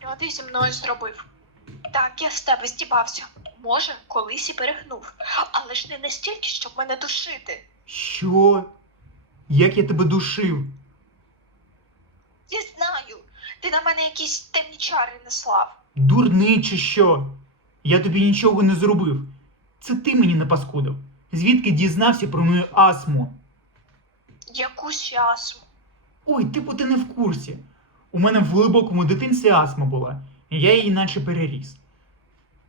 Що ти зі мною зробив? Так, я з тебе здібався. Може, колись і перегнув, але ж не настільки, щоб мене душити. Що? Як я тебе душив? Я знаю, ти на мене якісь темні чари наслав. Дурний чи що? Я тобі нічого не зробив. Це ти мені напаскудив. Звідки дізнався про мою астму? Якусь ясму. Ой, типу ти не в курсі. У мене в глибокому дитинстві астма була, і я її наче переріс.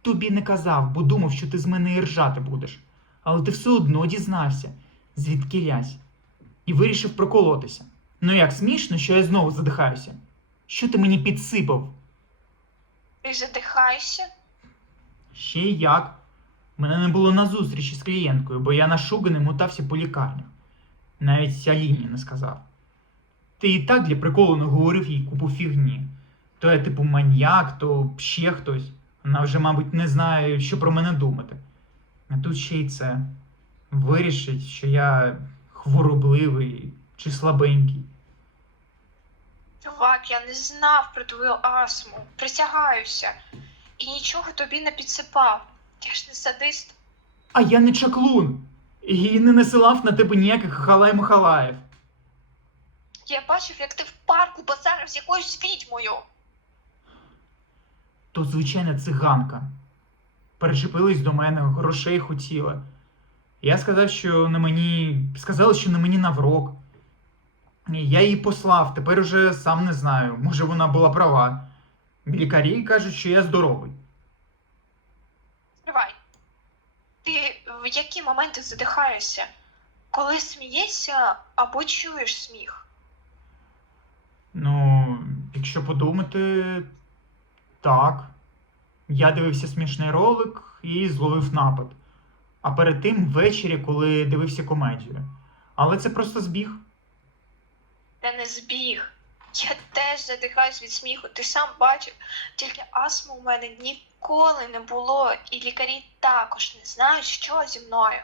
Тобі не казав, бо думав, що ти з мене і ржати будеш. Але ти все одно дізнався, звідки лясь. І вирішив проколотися. Ну як смішно, що я знову задихаюся. Що ти мені підсипав? Ти задихаєшся? Ще як. Мене не було на зустрічі з клієнткою, бо я нашуганий мотався по лікарнях. Навіть Аліні не сказав. Ти і так для приколу не говорив їй купу фігні. То я типу маньяк, то ще хтось. Вона вже, мабуть, не знає, що про мене думати. А тут ще й це. Вирішить, що я хворобливий чи слабенький. Чувак, я не знав про твою астму. Присягаюся. І нічого тобі не підсипав. Я ж не садист. А я не чаклун! І не насилав на тебе ніяких халай-махалаїв. Я бачив, як ти в парку базарив з якоюсь відьмою. То звичайна циганка. Перечепились до мене, грошей хотіла. Я сказав, що на мені. Сказали, що на мені наврок. Я її послав, тепер уже сам не знаю. Може, вона була права. Лікарі кажуть, що я здоровий. Тривай. Ти в які моменти задихаєшся? Коли смієшся або чуєш сміх? Якщо подумати, так. Я дивився смішний ролик і зловив напад. А перед тим ввечері, коли дивився комедію. Але це просто збіг. Та не збіг. Я теж задихаюсь від сміху, ти сам бачив, тільки астми у мене ніколи не було, і лікарі також не знають, що зі мною.